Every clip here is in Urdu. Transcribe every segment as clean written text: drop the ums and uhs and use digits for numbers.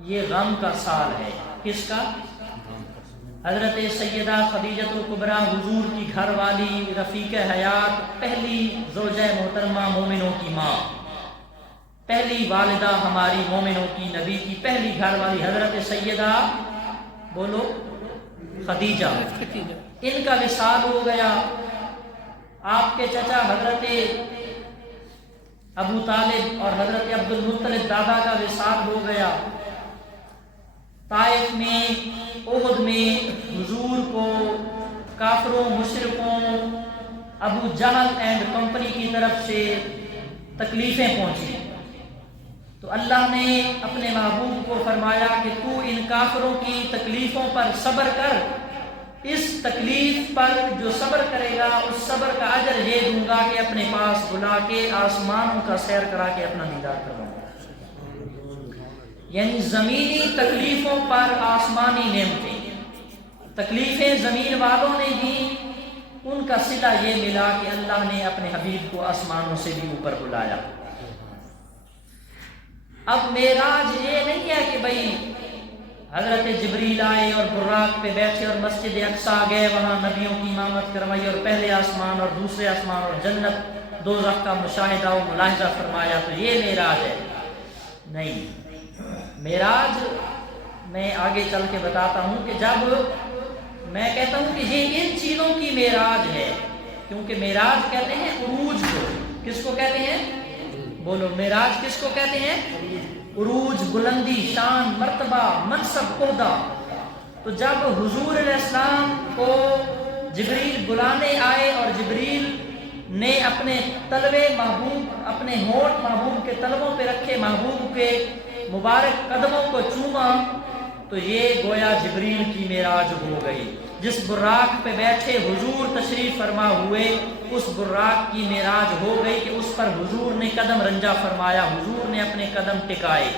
یہ غم کا سال ہے. کس کا؟ حضرت سیدہ خدیجہ الکبریٰ حضور کی گھر والی، رفیق حیات، پہلی زوجہ محترمہ مومنوں کی ماں، پہلی والدہ ہماری مومنوں کی، نبی کی پہلی گھر والی حضرت سیدہ بولو خدیجہ، ان کا وصال ہو گیا. آپ کے چچا حضرت ابو طالب اور حضرت عبد المطلب دادا کا وصال ہو گیا. طائف میں، احد میں حضور کو کافروں، مشرکوں، ابو جہل اینڈ کمپنی کی طرف سے تکلیفیں پہنچی. تو اللہ نے اپنے محبوب کو فرمایا کہ تو ان کافروں کی تکلیفوں پر صبر کر، اس تکلیف پر جو صبر کرے گا اس صبر کا اجر یہ دوں گا کہ اپنے پاس بلا کے آسمانوں کا سیر کرا کے اپنا دیدار کرواؤں. یعنی زمینی تکلیفوں پر آسمانی نعمتیں، تکلیفیں زمین والوں نے دی، ان کا صلہ یہ ملا کہ اللہ نے اپنے حبیب کو آسمانوں سے بھی اوپر بلایا. اب معراج یہ نہیں ہے کہ بھئی حضرت جبریل آئے اور براق پہ بیٹھے اور مسجد اقصیٰ گئے، وہاں نبیوں کی امامت کروائی اور پہلے آسمان اور دوسرے آسمان اور جنت دوزخ کا مشاہدہ و ملاحظہ فرمایا، تو یہ معراج ہے. نہیں، معراج میں آگے چل کے بتاتا ہوں کہ جب میں کہتا ہوں کہ یہ ان چیزوں کی معراج ہے، کیونکہ معراج کہتے ہیں عروج کو. کس کو کہتے ہیں؟ بولو، معراج کس کو کہتے ہیں؟ عروج، بلندی، شان، مرتبہ، منصب، عہدہ. تو جب حضور علیہ السلام کو جبریل بلانے آئے اور جبریل نے اپنے تلوے محبوب، اپنے ہونٹ محبوب کے تلووں پہ رکھے، محبوب کے مبارک قدموں کو چوما، تو یہ گویا جبریل کی معراج ہو گئی. جس براق پہ بیٹھے حضور تشریف فرما ہوئے، اس براق کی معراج ہو گئی کہ اس پر حضور نے قدم رنجا فرمایا، حضور نے اپنے قدم ٹکائے.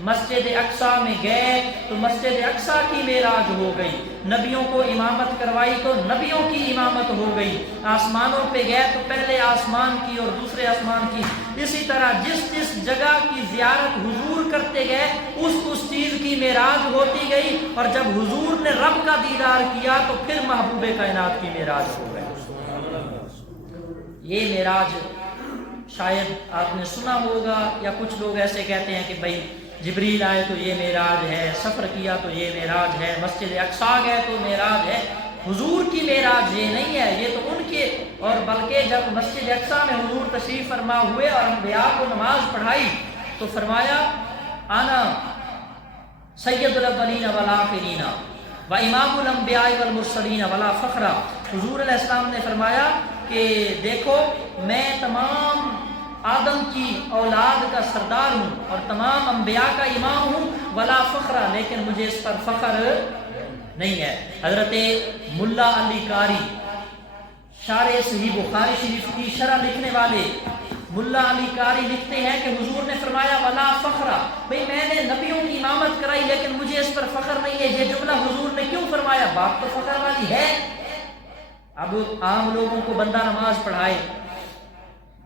مسجد اقصیٰ میں گئے تو مسجد اقصیٰ کی معراج ہو گئی. نبیوں کو امامت کروائی تو نبیوں کی امامت ہو گئی. آسمانوں پہ گئے تو پہلے آسمان کی اور دوسرے آسمان کی. اسی طرح جس جس جگہ کی زیارت حضور کرتے گئے اس چیز کی معراج ہوتی گئی، اور جب حضور نے رب کا دیدار کیا تو پھر محبوب کائنات کی معراج ہو گئی. یہ معراج شاید آپ نے سنا ہوگا، یا کچھ لوگ ایسے کہتے ہیں کہ بھائی جبریل آئے تو یہ معراج ہے، سفر کیا تو یہ معراج ہے، مسجد اقصیٰ گئے تو معراج ہے. حضور کی معراج یہ نہیں ہے، یہ تو ان کے، اور بلکہ جب مسجد اقصیٰ میں حضور تشریف فرما ہوئے اور انبیاء کو نماز پڑھائی تو فرمایا انا سید الاولین والآخرین و امام الانبیاء والمرسلین ولا فخر. حضور علیہ السلام نے فرمایا کہ دیکھو میں تمام آدم کی اولاد کا سردار ہوں اور تمام انبیاء کا امام ہوں، ولا فخر، لیکن مجھے اس پر فخر نہیں ہے. حضرت ملا علی قاری، شارح صحیح بخاری شریف کی شرح لکھنے والے ملا علی قاری لکھتے ہیں کہ حضور نے فرمایا ولا فخر، بھئی میں نے نبیوں کی امامت کرائی لیکن مجھے اس پر فخر نہیں ہے. یہ جملہ حضور نے کیوں فرمایا؟ بات تو فخر والی ہے. اب عام لوگوں کو بندہ نماز پڑھائے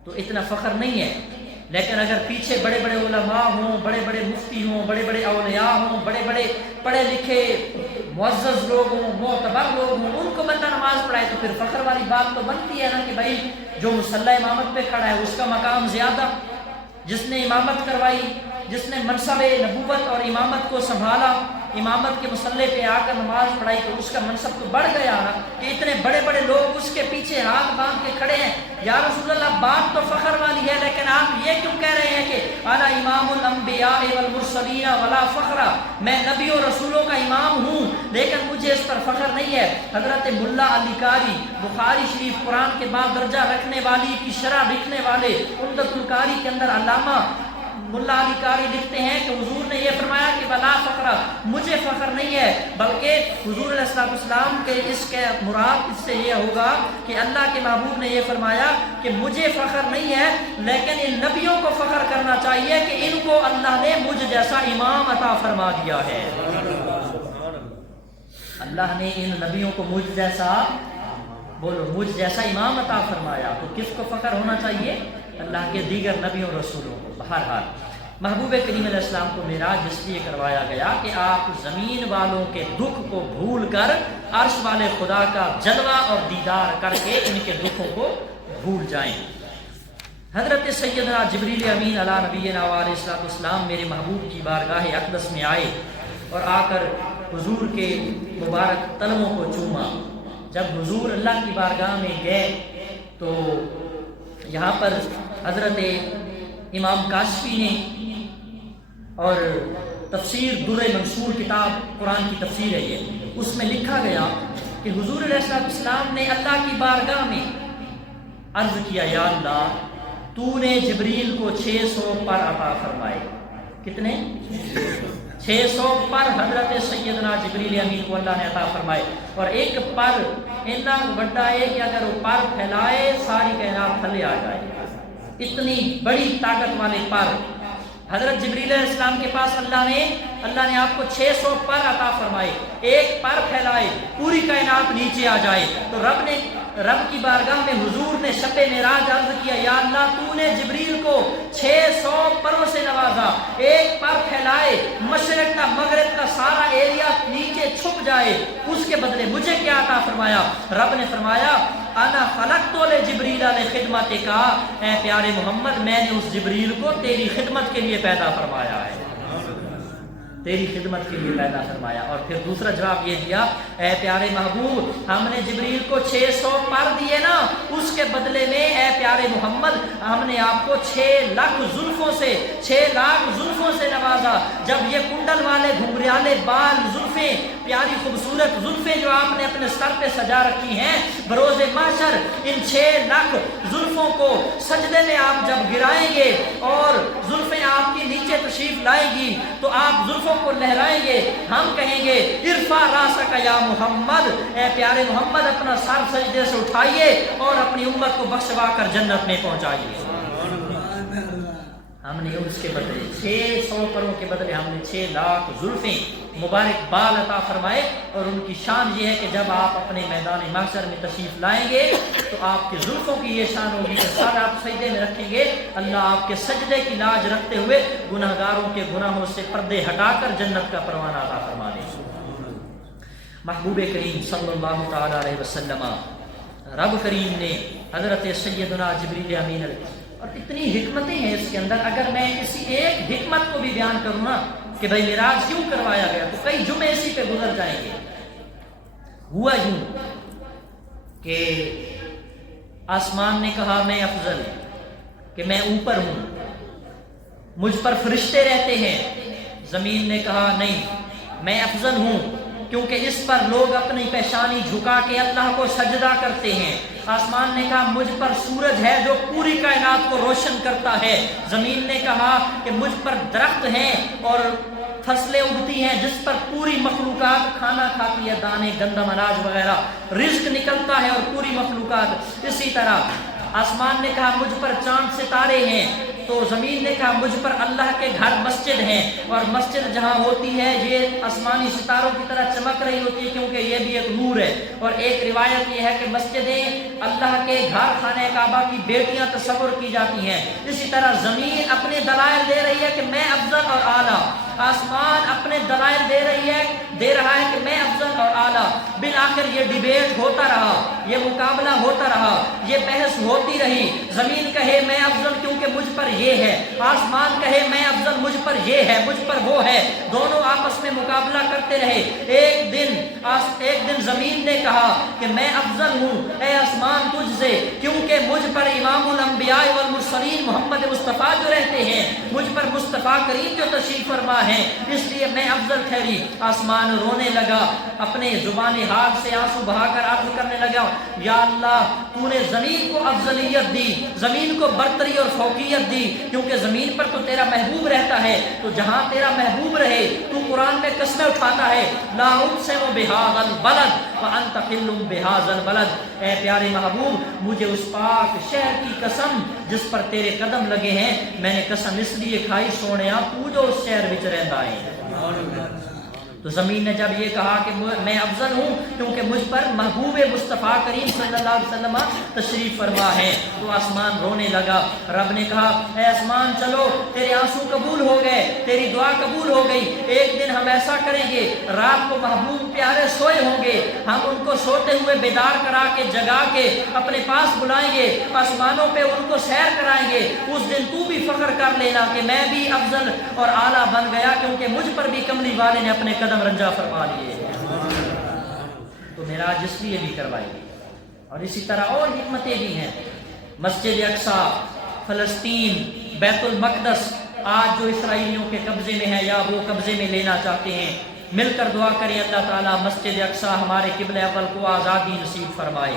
تو اتنا فخر نہیں ہے، لیکن اگر پیچھے بڑے بڑے علماء ہوں، بڑے بڑے مفتی ہوں، بڑے بڑے اولیاء ہوں، بڑے بڑے پڑھے لکھے معزز لوگ ہوں، معتبر لوگ ہوں، ان کو بندہ نماز پڑھائے تو پھر فخر والی بات تو بنتی ہے نا کہ بھائی جو مصلی امامت پہ کھڑا ہے اس کا مقام زیادہ، جس نے امامت کروائی، جس نے منصب نبوت اور امامت کو سنبھالا، امامت کے مصلی پہ آ کر نماز پڑھائی، تو اس کا منصب تو بڑھ گیا نا کہ اتنے بڑے بڑے لوگ اس کے پیچھے ہاتھ باندھ کے کھڑے ہیں. یا رسول اللہ بات تو فخر والی ہے، لیکن آپ یہ کیوں کہہ رہے ہیں کہ انا امام الانبیاء والمرسلین ولا فخر، میں نبی اور رسولوں کا امام ہوں لیکن مجھے اس پر فخر نہیں ہے. حضرت ملا علی قاری، بخاری شریف قرآن کے بعد درجہ رکھنے والی کی شرح لکھنے والے، عمدۃ القاری کے اندر علامہ ملا علی قاری لکھتے ہیں کہ حضور نے یہ فرمایا کہ ولا فخر، مجھے فخر نہیں ہے، بلکہ حضور علیہ السلام کے اس کے مراد اس سے یہ ہوگا کہ اللہ کے محبوب نے یہ فرمایا کہ مجھے فخر نہیں ہے، لیکن ان نبیوں کو فخر کرنا چاہیے کہ ان کو اللہ نے مجھ جیسا امام عطا فرما دیا ہے. اللہ نے ان نبیوں کو مجھ جیسا، بولو مجھ جیسا امام عطا فرمایا. تو کس کو فخر ہونا چاہیے؟ اللہ کے دیگر نبیوں رسولوں کو. بہرحال محبوب کریم علیہ السلام کو معراج اس لیے کروایا گیا کہ آپ زمین والوں کے دکھ کو بھول کر عرش والے خدا کا جلوہ اور دیدار کر کے ان کے دکھوں کو بھول جائیں۔ حضرت سیدنا جبریل امین علی نبینا علیہ الصلوۃ والسلام میرے محبوب کی بارگاہ اقدس میں آئے اور آ کر حضور کے مبارک تلووں کو چوما۔ جب حضور اللہ کی بارگاہ میں گئے تو یہاں پر حضرت امام کاشفی نے اور تفسیر در منصور کتاب قرآن کی تفسیر ہے یہ، اس میں لکھا گیا کہ حضور علیہ السلام نے اللہ کی بارگاہ میں عرض کیا، یا اللہ تو نے جبریل کو 600 پر عطا فرمائے۔ کتنے؟ 600 پر حضرت سیدنا جبریل امین کو اللہ نے عطا فرمائے، اور ایک پر اتنا بڑا ہے کہ اگر وہ پر پھیلائے ساری کائنات تھلے آ جائے، اتنی بڑی طاقت والے پر حضرت جبریل علیہ السلام کے پاس اللہ نے آپ کو 600 پر عطا فرمائے، ایک پر پھیلائے پوری کائنات نیچے آ جائے۔ تو رب کی بارگاہ میں حضور نے شب معراج عرض کیا، یا اللہ تو نے جبریل کو 600 پروں سے نوازا، ایک پر پھیلائے مشرق کا مغرب کا سارا ایریا نیچے چھپ جائے، اس کے بدلے مجھے کیا عطا فرمایا؟ رب نے فرمایا، انا خلقت لجبریل لخدمتک، اے پیارے محمد میں نے اس جبریل کو تیری خدمت کے لیے پیدا فرمایا ہے، تیری خدمت کے لیے پیدا فرمایا۔ اور پھر دوسرا جواب یہ دیا، اے پیارے محبوب ہم نے جبریل کو 600 پر دیے نا، اس کے بدلے میں اے پیارے محمد ہم نے آپ کو 6 لاکھ زلفوں سے نوازا۔ جب یہ کنڈل والے گھنگریالے بال زلفیں، پیاری خوبصورت زلفیں جو آپ نے اپنے سر پہ سجا رکھی ہیں، بروز محشر ان 6 لاکھ زلفوں کو سجدے میں آپ جب گرائیں گے اور زلفیں آپ کی نیچے تشریف لائیں گی تو آپ زلفوں کو لہرائیں گے، ہم کہیں گے ارفع راسک یا محمد، اے پیارے محمد اپنا سر سجدے سے اٹھائیے اور اپنی امت کو بخشوا کر جنت میں پہنچائیے۔ ہم نے اس کے بدلے 600 پروں کے بدلے ہم نے 6 لاکھ زلفیں مبارک بال عطا فرمائے، اور ان کی شان یہ ہے کہ جب آپ اپنے میدان محشر میں تشریف لائیں گے تو آپ کی زلفوں کی یہ شان ہوگی کہ سر آپ سجدے میں رکھیں گے، اللہ آپ کے سجدے کی لاج رکھتے ہوئے گناہگاروں کے گناہوں سے پردے ہٹا کر جنت کا پروانہ عطا فرما دے۔ محبوب کریم صلی اللہ تعالی علیہ وسلم، رب کریم نے حضرت سیدنا جبریل امین اور اتنی حکمتیں ہیں اس کے اندر، اگر میں کسی ایک حکمت کو بھی بیان کروں نا کہ بھائی معراج کیوں کروایا گیا تو کئی جمعے اسی پہ گزر جائیں گے۔ ہوا یوں کہ آسمان نے کہا میں افضل، کہ میں اوپر ہوں، مجھ پر فرشتے رہتے ہیں۔ زمین نے کہا نہیں، میں افضل ہوں کیونکہ اس پر لوگ اپنی پیشانی جھکا کے اللہ کو سجدہ کرتے ہیں۔ آسمان نے کہا مجھ پر سورج ہے جو پوری کائنات کو روشن کرتا ہے۔ زمین نے کہا کہ مجھ پر درخت ہیں اور فصلیں اگتی ہیں جس پر پوری مخلوقات کھانا کھاتی ہے، دانے گندم اناج وغیرہ رزق نکلتا ہے اور پوری مخلوقات۔ اسی طرح آسمان نے کہا مجھ پر چاند ستارے ہیں، تو زمین نے کہا مجھ پر اللہ کے گھر مسجد ہیں، اور مسجد جہاں ہوتی ہے یہ آسمانی ستاروں کی طرح چمک رہی ہوتی ہے کیونکہ یہ بھی ایک نور ہے۔ اور ایک روایت یہ ہے کہ مسجدیں اللہ کے گھر خانہ کعبہ کی بیٹیاں تصور کی جاتی ہیں۔ اسی طرح زمین اپنے دلائل دے رہی ہے کہ میں افضل اور اعلیٰ، آسمان اپنے دلائل دے رہا ہے کہ میں افضل اور اعلیٰ۔ بالآخر یہ ڈیبیٹ ہوتا رہا، یہ مقابلہ ہوتا رہا، یہ بحث ہوتی رہی۔ زمین کہے میں افضل کیونکہ مجھ پر یہ ہے، آسمان کہے میں افضل مجھ پر یہ ہے، مجھ پر وہ ہے، دونوں آپس میں مقابلہ کرتے رہے۔ ایک دن زمین نے کہا کہ میں افضل ہوں اے آسمان تجھ سے، کیونکہ مجھ پر امام الانبیاء والمرسلین محمد مصطفیٰ جو رہتے ہیں، مجھ پر مصطفیٰ کریم جو تشریف فرما ہیں، اس لیے میں افضل ٹھہری۔ آسمان رونے لگا، اپنے زبان حال سے آنسو بہا کر عرض کرنے لگا، یا اللہ تو نے زمین کو افضلیت دی، زمین کو برتری اور فوقیت دی، کیونکہ زمین پر تو تیرا محبوب رہتا ہے، تو جہاں تیرا محبوب رہے تو قرآن میں قسمیں اٹھاتا ہے، لا اقسم بہذا البلد وانت حل بہذا البلد، اے پیارے محبوب مجھے اس پاک شہر کی قسم جس پر تیرے قدم لگے ہیں، میں نے قسم اس لیے کھائی سونیا تو جو اس شہر وچ رہندا ہے۔ تو زمین نے جب یہ کہا کہ میں افضل ہوں کیونکہ مجھ پر محبوب مصطفیٰ کریم صلی اللہ علیہ وسلم تشریف فرما ہے، تو آسمان رونے لگا۔ رب نے کہا اے آسمان چلو، تیرے آنسو قبول ہو گئے، تیری دعا قبول ہو گئی، ایک دن ہم ایسا کریں گے رات کو محبوب پیارے سوئے ہوں گے، ہم ان کو سوتے ہوئے بیدار کرا کے جگا کے اپنے پاس بلائیں گے، آسمانوں پہ ان کو سیر کرائیں گے، اس دن تو بھی فخر کر لینا کہ میں بھی افضل اور اعلیٰ بن گیا کیونکہ مجھ پر بھی کملی والے نے اپنے قدم رنجا فرما لیے۔ تو معراج اس لیے بھی کروائی گئی۔ اور اسی طرح اور حکمتیں بھی ہیں۔ مسجد اقصی، فلسطین، بیت المقدس آج جو اسرائیلیوں کے قبضے میں ہے یا وہ قبضے میں لینا چاہتے ہیں، مل کر دعا کریں اللہ تعالیٰ مسجد اقصی ہمارے قبلہ اول کو آزادی نصیب فرمائے،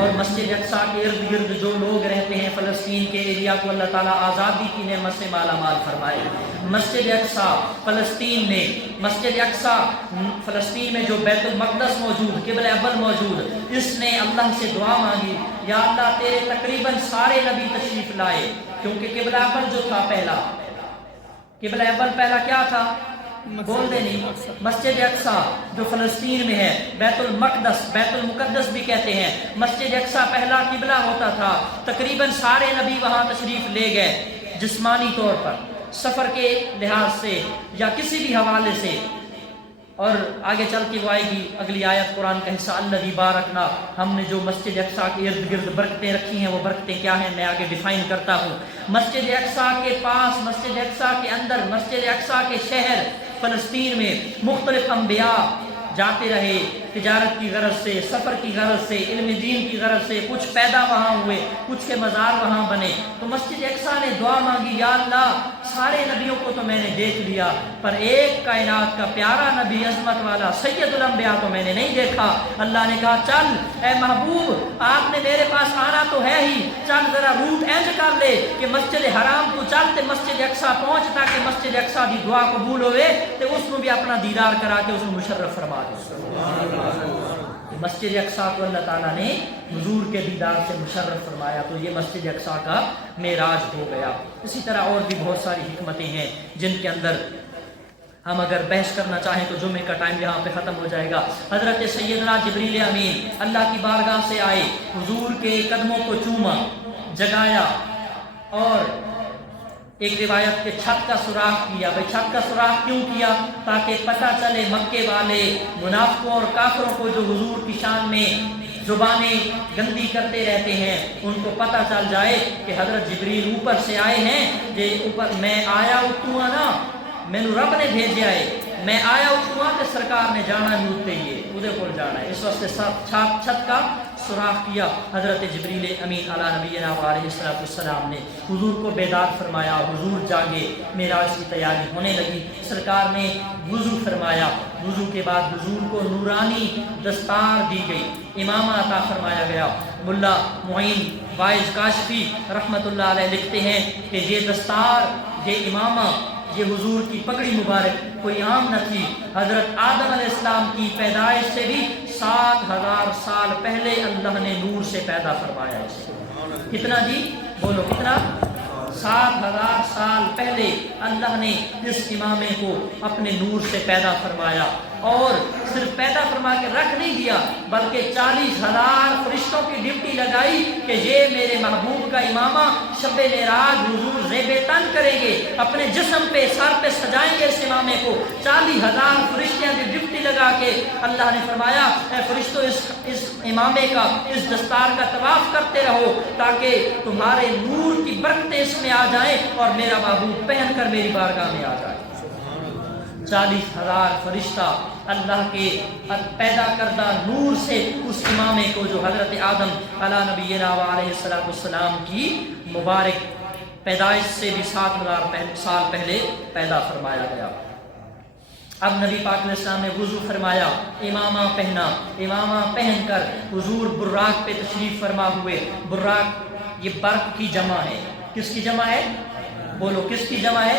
اور مسجد اقصی کے ارد گرد جو لوگ رہتے ہیں فلسطین کے ایریا کو اللہ تعالیٰ آزادی کی نعمت سے مالا مال فرمائے۔ مسجد اقصی فلسطین میں، مسجد اقصی فلسطین میں جو بیت المقدس موجود، قبلہ اول موجود، اس نے اللہ سے دعا مانگی یا اللہ تیرے تقریباً سارے نبی تشریف لائے، کیونکہ قبلہ اول جو تھا پہلا، قبلہ اول پہلا کیا تھا؟ بول دے نہیں، مسجد اقصی جو فلسطین میں ہے، بیت المقدس، بیت المقدس بھی کہتے ہیں، مسجد اقصی پہلا قبلہ ہوتا تھا، تقریباً سارے نبی وہاں تشریف لے گئے جسمانی طور پر، سفر کے لحاظ سے یا کسی بھی حوالے سے۔ اور آگے چل کے وہ آئے گی اگلی آیت قرآن کا حصہ، الذی بارکنا، ہم نے جو مسجد اقصی کے ارد گرد برکتیں رکھی ہیں وہ برکتیں کیا ہیں میں آگے ڈیفائن کرتا ہوں۔ مسجد اقصی کے پاس، مسجد اقصی کے اندر، مسجد اقصی کے شہر فلسطین میں مختلف انبیاء جاتے رہے، تجارت کی غرض سے، سفر کی غرض سے، علم دین کی غرض سے، کچھ پیدا وہاں ہوئے، کچھ کے مزار وہاں بنے۔ تو مسجد اقصی نے دعا مانگی یا اللہ سارے نبیوں کو تو میں نے دیکھ لیا، پر ایک کائنات کا پیارا نبی عظمت والا سید الانبیاء تو میں نے نہیں دیکھا۔ اللہ نے کہا چل اے محبوب، آپ نے میرے پاس آنا تو ہے ہی، چل ذرا روٹ اینج کر لے کہ مسجد حرام کو چل تے مسجد اقصی پہنچ تاکہ مسجد اقصی دی دعا قبول ہوئے تے اس کو بھی اپنا دیدار کرا کے اس کو مشرف فرما دے۔ مسجد اقصی کو اللہ تعالیٰ نے حضور کے دیدار سے مشرف فرمایا، تو یہ مسجد اقصی کا معراج ہو گیا۔ اسی طرح اور بھی بہت ساری حکمتیں ہیں جن کے اندر ہم اگر بحث کرنا چاہیں تو جمعے کا ٹائم یہاں پہ ختم ہو جائے گا۔ حضرت سیدنا جبریل امین اللہ کی بارگاہ سے آئے، حضور کے قدموں کو چوما، جگایا، اور ایک روایت کے چھت کا سوراخ کیا۔ بھائی چھت کا سوراخ کیوں کیا؟ تاکہ پتہ چلے مکے والے منافقوں اور کافروں کو جو حضور کی شان میں زبانیں گندی کرتے رہتے ہیں، ان کو پتہ چل جائے کہ حضرت جبریل اوپر سے آئے ہیں، جے اوپر میں آیا اتوں نا، مینو رب نے بھیجا ہے، میں آیا اتوں کہ سرکار نے جانا نہیں اتنے ہی ادھر کو جانا ہے، اس واسطے چھت کا سوراخ کیا۔ حضرت جبریل امین علی نبینا علیہ السلام نے حضور کو بیدار فرمایا، حضور جاگے، معراج کی تیاری ہونے لگی، سرکار نے وضو فرمایا، وضو کے بعد حضور کو نورانی دستار دی گئی، امامہ عطا فرمایا گیا۔ ملا معین وائز کاشفی رحمۃ اللہ علیہ لکھتے ہیں کہ یہ دستار، یہ امامہ، یہ حضور کی پگڑی مبارک کوئی عام نہ تھی، حضرت آدم علیہ السلام کی پیدائش سے بھی 7000 سال پہلے اللہ نے نور سے پیدا فرمایا اسے۔ کتنا جی؟ بولو کتنا؟ 7000 سال پہلے اللہ نے اس امامے کو اپنے نور سے پیدا فرمایا، اور صرف پیدا فرما کے رکھ نہیں دیا بلکہ 40,000 فرشتوں کی ڈیوٹی لگائی کہ یہ میرے محبوب کا امامہ شب معراج حضور زیب تن کریں گے، اپنے جسم پہ سر پہ سجائیں گے اس امامے کو۔ 40,000 فرشتیاں کی ڈیوٹی لگا کے اللہ نے فرمایا اے فرشتوں اس امامے کا، اس دستار کا طواف کرتے رہو تاکہ تمہارے نور کی برکتیں اس میں آ جائیں اور میرا محبوب پہن کر میری بارگاہ میں آ جائے۔ 40,000 فرشتہ اللہ کے پیدا کردہ نور سے اس امامے کو جو حضرت آدم علی نبینا علیہ السلام کی مبارک پیدائش سے بھی 7000 سال پہلے پیدا فرمایا گیا۔ اب نبی پاک علیہ السلام نے وضو فرمایا، امامہ پہنا، امامہ پہن کر حضور براق پہ تشریف فرما ہوئے۔ براق یہ برق کی جمع ہے، کس کی جمع ہے؟ بولو کس کی جمع ہے؟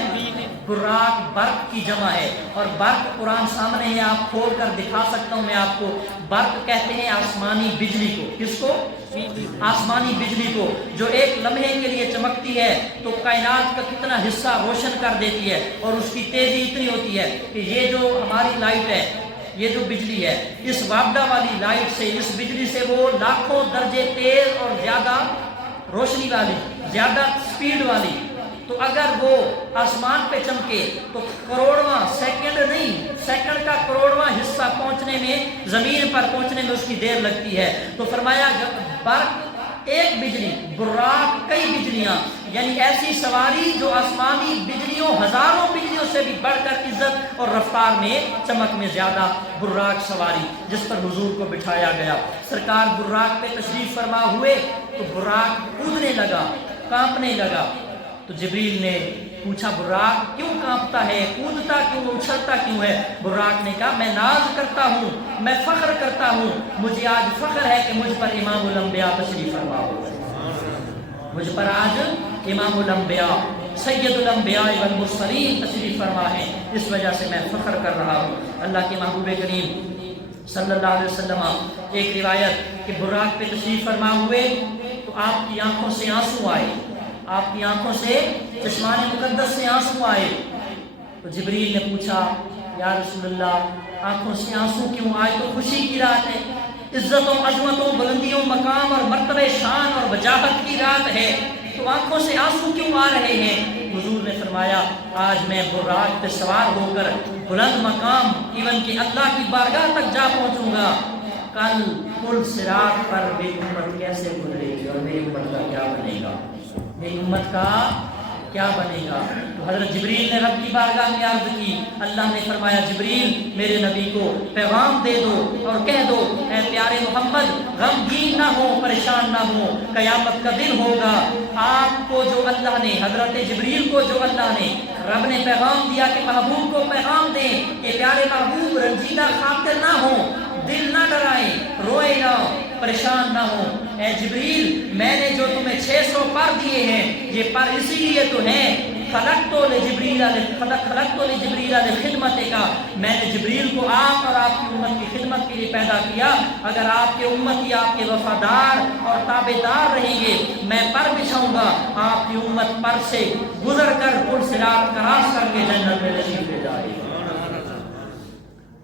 براق برق کی جمع ہے. اور برق قرآن سامنے ہے, آپ کھول کر دکھا سکتا ہوں میں آپ کو. برق کہتے ہیں آسمانی بجلی کو. کس کو؟ آسمانی بجلی کو, جو ایک لمحے کے لیے چمکتی ہے تو کائنات کا کتنا حصہ روشن کر دیتی ہے, اور اس کی تیزی اتنی ہوتی ہے کہ یہ جو ہماری لائٹ ہے, یہ جو بجلی ہے, اس وابڈا والی لائٹ سے, اس بجلی سے وہ لاکھوں درجے تیز اور زیادہ روشنی والی, زیادہ سپیڈ والی. تو اگر وہ آسمان پہ چمکے تو کروڑواں سیکنڈ نہیں, سیکنڈ کا کروڑواں حصہ پہنچنے میں, زمین پر پہنچنے میں اس کی دیر لگتی ہے. تو فرمایا برق ایک بجلی, براق کئی بجلیاں, یعنی ایسی سواری جو آسمانی بجلیوں, ہزاروں بجلیوں سے بھی بڑھ کر عزت اور رفتار میں, چمک میں زیادہ. براق سواری جس پر حضور کو بٹھایا گیا. سرکار براق پہ تشریف فرما ہوئے تو براق کودنے لگا, کانپنے لگا. تو جبریل نے پوچھا براق کیوں کانپتا ہے, کودتا کیوں, اچھلتا کیوں ہے؟ براق نے کہا میں ناز کرتا ہوں, میں فخر کرتا ہوں, مجھے آج فخر ہے کہ مجھ پر امام الانبیاء تشریف فرما ہوئے. مجھ پر آج امام الانبیاء سید الانبیاء والمرسلین تشریف فرما ہے, اس وجہ سے میں فخر کر رہا ہوں. اللہ کے محبوب کریم صلی اللہ علیہ وسلم, ایک روایت کہ براق پہ تشریف فرما ہوئے تو آپ کی آنکھوں سے آنسو آئے, آپ کی آنکھوں سے, چشمان مقدس سے آنسو آئے. تو جبریل نے پوچھا یا رسول اللہ آنکھوں سے آنسو کیوں آئے؟ تو خوشی کی رات ہے, عزتوں, عظمتوں, بلندیوں, مقام اور مرتبہ شان اور وجاہت کی رات ہے, تو آنکھوں سے آنسو کیوں آ رہے ہیں؟ حضور نے فرمایا آج میں براق پہ سوار ہو کر بلند مقام ایون کہ اللہ کی بارگاہ تک جا پہنچوں گا. کل پل صراط پر میری امت کیسے گزرے گی, اور میری امت کا کیا بنے گا, میری امت کا کیا بنے گا؟ تو حضرت جبریل نے رب کی بارگاہ میں عرض کی. اللہ نے فرمایا جبریل میرے نبی کو پیغام دے دو اور کہہ دو اے پیارے محمد غمگین نہ ہو, پریشان نہ ہو, قیامت کا دن ہوگا. آپ کو جو اللہ نے, حضرت جبریل کو جو اللہ نے, رب نے پیغام دیا کہ محبوب کو پیغام دیں کہ پیارے محبوب رنجیدہ خاطر نہ ہو, دل نہ ڈرائیں, روئے نہ, پریشان نہ ہو. اے جبریل میں نے جو تمہیں 600 پر دیے ہیں, یہ پر اسی لیے تو ہیں خلقت لجبریل خدمت کا, میں نے جبریل کو آپ اور آپ کی امت کی خدمت کے لیے پیدا کیا. اگر آپ کے امتی آپ کے وفادار اور تابعدار رہیں گے, میں پر بچھاؤں گا, آپ کی امت پر سے گزر کر پل صراط کراس کر کے جنت میں نصیب لے جائے گی.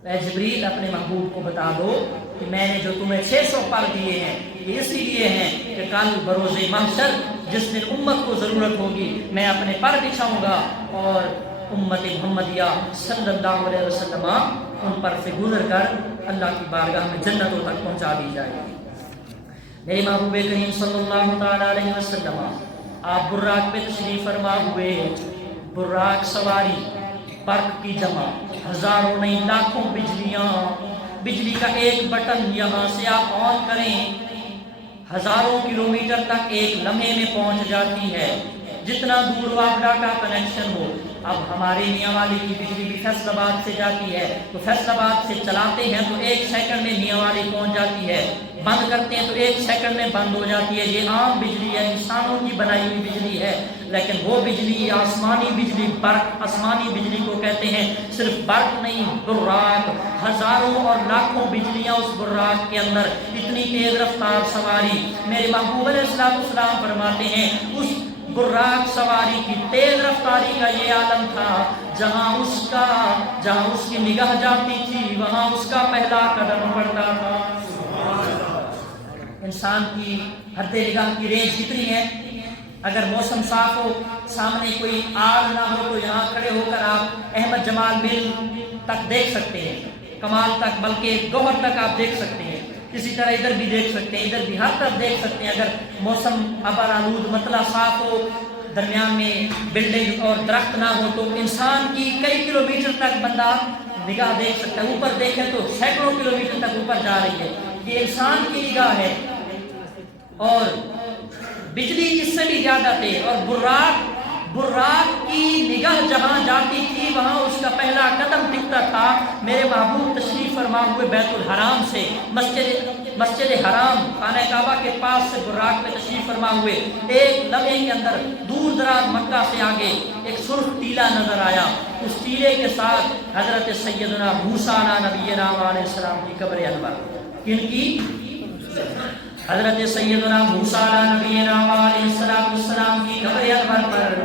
اے جبریل اپنے محبوب کو بتا دو کہ میں نے جو تمہیں 600 پر دیے ہیں یہ اسی لیے ہیں کہ کل بروز محشر جس دن امت کو ضرورت ہوگی میں اپنے پر بچھاؤں گا اور امت محمدیہ صلی اللہ علیہ وسلم ان پر سے گزر کر اللہ کی بارگاہ میں جنتوں تک پہنچا دی جائے گی. میرے محبوب کریم صلی اللہ تعالی علیہ وسلم آپ براق پہ تشریف فرما ہوئے. براق سواری, برق کی جمع, ہزاروں نہیں لاکھوں بجلیاں, بجلی کا ایک بٹن یہاں سے آپ آن کریں, ہزاروں کلومیٹر تک ایک لمحے میں پہنچ جاتی ہے, جتنا دور وابڈا کا کنیکشن ہو. اب ہمارے میاں والی کی بجلی بھی فیصل آباد سے جاتی ہے, تو فیصل آباد سے چلاتے ہیں تو 1 سیکنڈ میں میاں والی پہنچ جاتی ہے, بند کرتے ہیں تو 1 سیکنڈ میں بند ہو جاتی ہے. یہ عام بجلی ہے, انسانوں کی بنائی ہوئی بجلی ہے. لیکن وہ بجلی آسمانی بجلی, برق آسمانی بجلی کو کہتے ہیں. صرف برق نہیں, براق, ہزاروں اور لاکھوں بجلیاں اس براق کے اندر, اتنی تیز رفتار سواری. میرے محبوب علیہ السلام فرماتے ہیں اس براق سواری کی تیز رفتاری کا یہ عالم تھا جہاں اس کی نگاہ جاتی تھی وہاں اس کا پہلا قدم پڑتا تھا. انسان کی حد نگاہ کی رینج کتنی ہے؟ اگر موسم صاف ہو, سامنے کوئی آگ نہ ہو تو یہاں کھڑے ہو کر آپ احمد جمال مل تک دیکھ سکتے ہیں, کمال تک, بلکہ گوہر تک آپ دیکھ سکتے ہیں. اسی طرح ادھر بھی دیکھ سکتے ہیں, ادھر بھی ہر طرف دیکھ سکتے ہیں. اگر موسم ابر آلود مطلع صاف ہو, درمیان میں بلڈنگ اور درخت نہ ہو, تو انسان کی کئی کلومیٹر تک بندہ نگاہ دیکھ سکتا ہے. اوپر دیکھیں تو سینکڑوں کلومیٹر تک اوپر جا رہی ہے. یہ انسان کی نگاہ ہے. اور بجلی اس سے بھی زیادہ تھی. اور براق کی نگاہ جہاں جاتی تھی وہاں اس کا پہلا قدم ٹکتا تھا. میرے محبوب تشریف فرما ہوئے بیت الحرام سے مسجد مسجد حرام خانہ کعبہ کے پاس سے براق میں تشریف فرما ہوئے ایک لمحے کے اندر دور دراز مکہ سے آگے ایک سرخ ٹیلا نظر آیا. اس ٹیلے کے ساتھ حضرت سیدنا موسیٰ نبینا علیہ السلام کی قبر انور. کن کی؟ حضرت سیدنا موسیٰ نبینا علیہ السلام کی قبر انور پر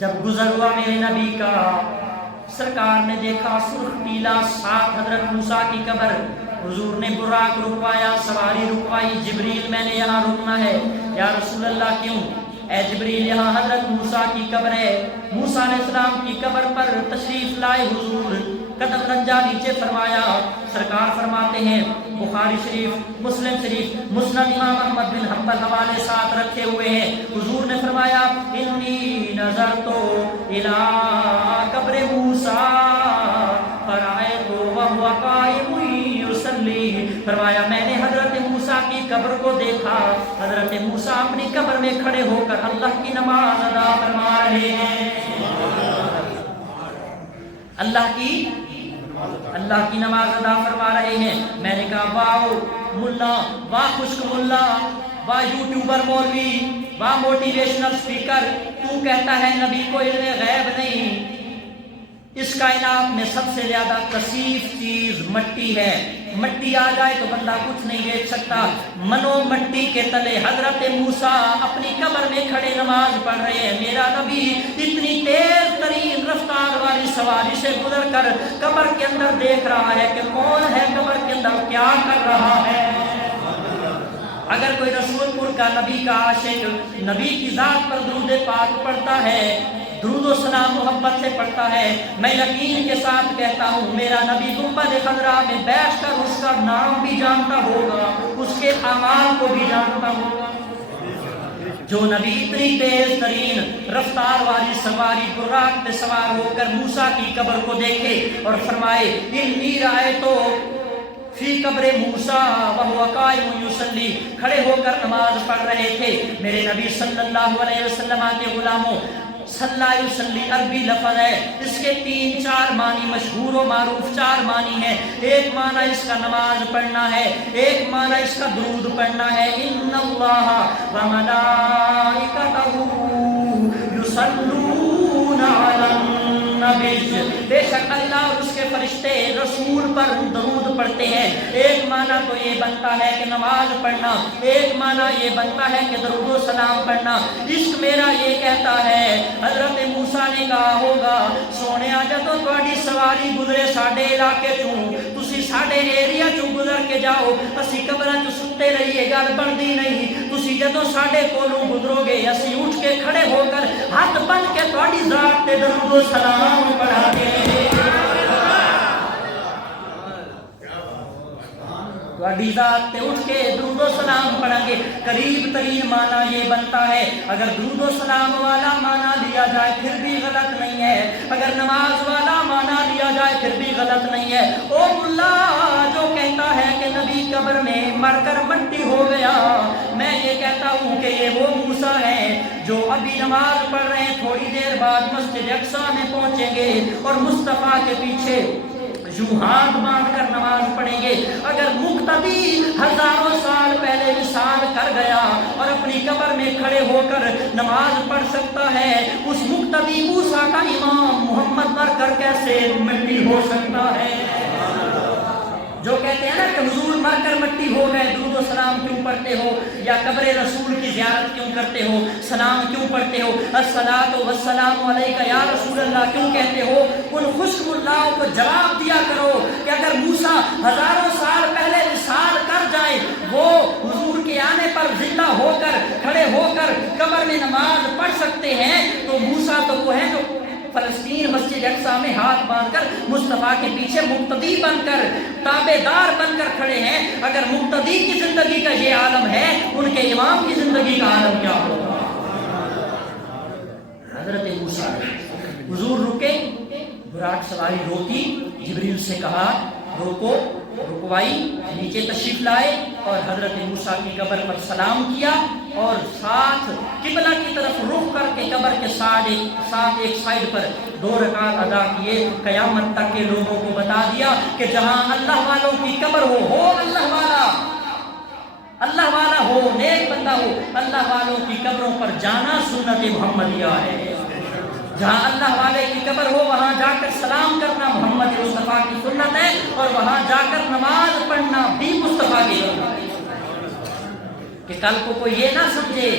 جب گزر ہوا میرے نبی کا، سرکار نے دیکھا سرخ ٹیلا ساتھ حضرت موسیٰ کی قبر. حضور نے براق رکوایا، سواری رکوائی. جبریل میں نے یہاں رکنا ہے. یا رسول اللہ کیوں؟ اے جبریل یہاں حضرت موسیٰ کی قبر ہے. موسیٰ علیہ السلام کی قبر پر تشریف لائے حضور، قدم رنجا نیچے فرمایا. سرکار فرماتے ہیں بخاری شریف، مسلم شریف، مسند امام احمد بن حنبل حوالے ساتھ رکھے ہوئے ہیں. حضور نے فرمایا انی نظرت الی قبر موسیٰ فرأیت وہو قائم یصلی. فرمایا میں نے حضرت موسیٰ کی قبر کو دیکھا، حضرت موسیٰ اپنی قبر میں کھڑے ہو کر اللہ کی نماز ادا فرما رہے ہیں. اللہ کی نماز ادا فرما رہے ہیں. میں نے کہا واہ ملا، واہ خشک ملا، واہ یوٹیوبر مولوی، واہ موٹیویشنل اسپیکر، تو کہتا ہے نبی کو علم غیب نہیں. اس کائنات میں سب سے زیادہ کثیف چیز مٹی ہے. مٹی آ جائے تو بندہ کچھ نہیں دیکھ سکتا. منو مٹی کے تلے حضرت موسیٰ اپنی قبر میں کھڑے نماز پڑھ رہے ہیں. میرا نبی اتنی تیز ترین رفتار والی سواری سے گزر کر قبر کے اندر دیکھ رہا ہے کہ کون ہے قبر کے اندر کیا کر رہا ہے. اگر کوئی رسول پور کا نبی کا عاشق نبی کی ذات پر درود پاک پڑھتا ہے، درود و سلام محبت سے پڑھتا ہے، میں یقین کے ساتھ کہتا ہوں میرا نبی گنبد خضرا میں بیٹھ کر اس کا نام بھی جانتا ہوگا، اس کے اعمال کو بھی جانتا ہوگا. جو نبی اتنی تیز ترین رفتار والی سواری براق پہ سوار ہو کر موسیٰ کی قبر کو دیکھے اور فرمائے انی رأیت فی قبر موسیٰ وہو قائم یصلی، کھڑے ہو کر نماز پڑھ رہے تھے. میرے نبی صلی اللہ علیہ وسلم کے غلاموں، صلی یصلی عربی لفظ ہے، اس کے 3-4 معنی مشہور و معروف 4 معنی ہیں. ایک معنی اس کا نماز پڑھنا ہے، ایک معنی اس کا درود پڑھنا ہے. ان اللہ و ملائکتہ یصلون علی النبی، بے شک اللہ اور اس کے فرشتے رسول پر درود پڑھتے ہیں. ایک معنی تو یہ بنتا ہے کہ نماز پڑھنا، ایک معنی یہ بنتا ہے کہ درود و سلام پڑھنا. عشق میرا یہ کہتا ہے، حضرت موسیٰ نے کہا ہوگا سونیا جدوں تہاڈی سواری گزرے ساڈے علاقے چوں، تسی ساڈے ایریا چوں گزر کے جاؤ، اسی قبراں چ ستے رہیے، گل بنتی نہیں. تسی جدوں ساڈے کولوں گزرو گے اسی اٹھ کے کھڑے ہو کر ہاتھ بن کے تہاڈی ذات تے درود و سلام پڑھا گے. تہاڈی ذات تے اٹھ کے درود و سلام پڑھیں گے. قریب ترین معنی یہ بنتا ہے. اگر درود و سلام والا معنی لیا جائے پھر بھی غلط نہیں ہے، اگر نماز والا معنی لیا جائے پھر بھی غلط نہیں ہے. او ملا جو کہتا ہے کہ نبی قبر میں مر کر مٹی ہو گیا، میں یہ کہتا ہوں کہ یہ وہ موسیٰ ہیں جو ابھی نماز پڑھ رہے ہیں، تھوڑی دیر بعد مسجد اقصیٰ میں پہنچیں گے اور مصطفیٰ کے پیچھے یوں ہاتھ باندھ کر نماز پڑھیں گے. اگر مقتدی ہزاروں سال پہلے وصال کر گیا اور اپنی قبر میں کھڑے ہو کر نماز پڑھ سکتا ہے، اس مقتدی موسیٰ کا امام محمد مر کر کیسے مٹی ہو سکتا ہے؟ جو کہتے ہیں نا کہ حضور مر کر مٹی ہو گئے، درود و سلام کیوں پڑھتے ہو، یا قبر رسول کی زیارت کیوں کرتے ہو، سلام کیوں پڑھتے ہو، الصلاۃ والسلام علیک یا رسول اللہ کیوں کہتے ہو؟ ان خشک اللہ کو جواب دیا کرو کہ اگر موسیٰ ہزاروں سال پہلے وصال کر جائے، وہ حضور کے آنے پر زندہ ہو کر کھڑے ہو کر قبر میں نماز پڑھ سکتے ہیں، تو موسیٰ تو وہ ہے جو فلسطین مسجد اقصیٰ میں ہاتھ باندھ کر مصطفیٰ کے پیچھے مقتدی بن کر تابع دار بن کر کھڑے ہیں. اگر مقتدی کی زندگی کا یہ عالم ہے، ان کے امام کی زندگی کا عالم کیا ہوگا؟ حضرت موسیٰ حضور رکے، براق سواری روکی، جبریل سے کہا روکو، رکوائی، نیچے تشریف لائے اور حضرت موسیٰ کی قبر پر سلام کیا اور ساتھ قبلہ کی طرف رخ کر کے قبر کے ساتھ ایک سائڈ پر 2 رکعت ادا کیے. قیامت تک کے لوگوں کو بتا دیا کہ جہاں اللہ والوں کی قبر ہو اللہ والا، اللہ والا ہو، نیک بندہ ہو، اللہ والوں کی قبروں پر جانا سنت محمدیہ ہے۔ جہاں اللہ والے کی قبر ہو وہاں جا کر سلام کرنا محمد مصطفیٰ کی سنت ہے، اور وہاں جا کر نماز پڑھنا بھی مصطفیٰ کی سنت ہے۔ کہ کل کو کوئی یہ نہ سمجھے،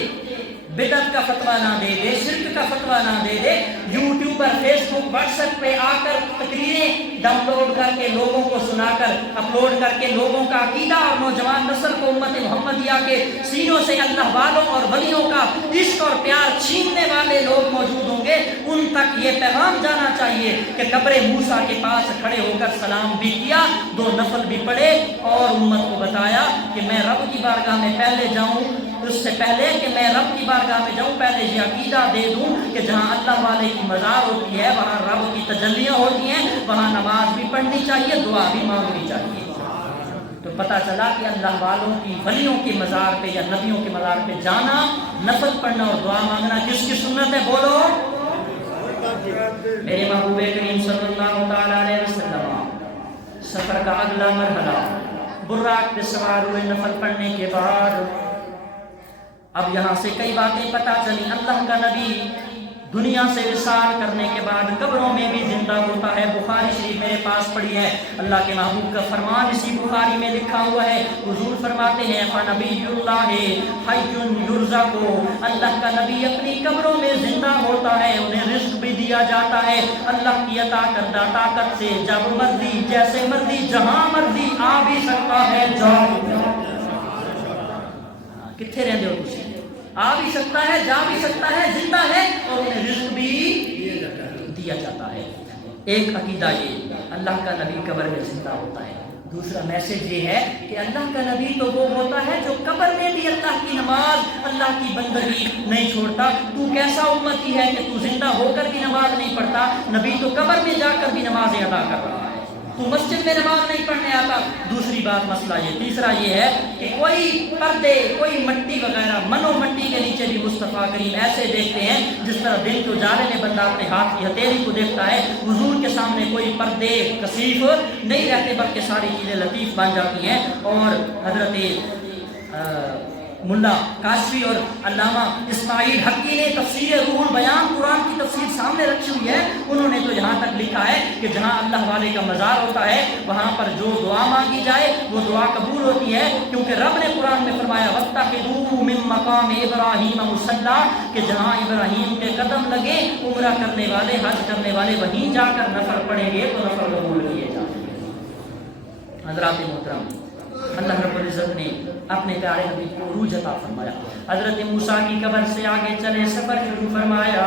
بدعت کا فتویٰ نہ دے دے، شرک کا فتویٰ نہ دے دے، یوٹیوب پر، فیس بک، واٹس ایپ پہ آ کر تقریریں ڈاؤن لوڈ کر کے لوگوں کو سنا کر، اپلوڈ کر کے لوگوں کا عقیدہ اور نوجوان نسل کو امت محمدیہ کے سینوں سے اللہ والوں اور ولیوں کا عشق اور پیار چھیننے والے لوگ موجود ہوں گے۔ ان تک یہ پیغام جانا چاہیے کہ قبر موسیٰ کے پاس کھڑے ہو کر سلام بھی کیا، 2 نفل بھی پڑھے، اور امت کو بتایا کہ میں رب کی بارگاہ میں پہلے جاؤں، اس سے پہلے کہ میں رب کی بارگاہ میں جاؤں پہلے یہ عقیدہ دے دوں کہ جہاں اللہ والے کی مزار ہوتی ہے وہاں رب کی تجلیاں ہوتی ہیں، وہاں نماز بھی پڑھنی چاہیے، دعا بھی مانگنی چاہیے۔ تو پتہ چلا کہ اللہ والوں کی، ولیوں کی مزار پہ یا نبیوں کے مزار پہ جانا، نفل پڑھنا اور دعا مانگنا کس کی سنت ہے؟ بولو میرے محبوب کریم صلی اللہ تعالیٰ علیہ وسلم۔ سفر کا اگلا مرحلہ، براق پہ سوار ہوئے نفل پڑھنے کے بعد، اب یہاں سے کئی باتیں پتہ چلی۔ اللہ کا نبی دنیا سے وصال کرنے کے بعد قبروں میں بھی زندہ ہوتا ہے۔ بخاری شریف میرے پاس پڑھی ہے، اللہ کے محبوب کا فرمان اسی بخاری میں لکھا ہوا ہے۔ حضور فرماتے ہیں فَنَبِيُّ اللَّهِ حَيٌّ يُرْزَقُ، اللہ کا نبی اپنی قبروں میں زندہ ہوتا ہے، انہیں رزق بھی دیا جاتا ہے اللہ کی عطا کردہ طاقت سے، جب مرضی، جیسے مرضی، جہاں مرضی آ بھی سکتا ہے، جا کتنے رہتے ہو تسی؟ آ بھی سکتا ہے، جا بھی سکتا ہے، زندہ ہے، اور انہیں رزق بھی دیا جاتا ہے۔ ایک عقیدہ یہ، اللہ کا نبی قبر میں زندہ ہوتا ہے۔ دوسرا میسج یہ ہے کہ اللہ کا نبی تو وہ ہوتا ہے جو قبر میں بھی اللہ کی نماز، اللہ کی بندگی نہیں چھوڑتا۔ تو کیسا امتی ہے کہ تو زندہ ہو کر بھی نماز نہیں پڑھتا؟ نبی تو قبر میں جا کر بھی نمازیں ادا کر رہا ہے، تو مسجد میں نماز نہیں پڑھنے آتا۔ دوسری بات مسئلہ یہ، تیسرا یہ ہے کہ کوئی پردے، کوئی مٹی وغیرہ، منو مٹی کے نیچے بھی مصطفیٰ کریم ایسے دیکھتے ہیں جس طرح دن کے اجالے میں بندہ اپنے ہاتھ کی ہتھیلی کو دیکھتا ہے۔ حضور کے سامنے کوئی پردے کثیف نہیں رہتے بلکہ ساری چیزیں لطیف بن جاتی ہیں۔ اور حضرت ملا کاشفی اور علامہ اسماعیل حقی نے تفسیر روح البیان قرآن کی تفسیر سامنے رکھی ہوئی ہے، انہوں نے تو یہاں تک لکھا ہے کہ جہاں اللہ والے کا مزار ہوتا ہے وہاں پر جو دعا مانگی جائے وہ دعا قبول ہوتی ہے، کیونکہ رب نے قرآن میں فرمایا وَاتَّخِذُوا مِن مَّقَامِ إِبْرَاهِيمَ مُصَلًّى، کہ جہاں ابراہیم کے قدم لگے عمرہ کرنے والے، حج کرنے والے وہیں جا کر نفل پڑھیں گے تو نفل قبول کیے جائیں گے۔ حضرات محترم، اللہ رب العزت نے اپنے پیارے حبیب کو عروج عطا فرمایا۔ حضرت موسیٰ کی قبر سے آگے چلے، سفر شروع فرمایا۔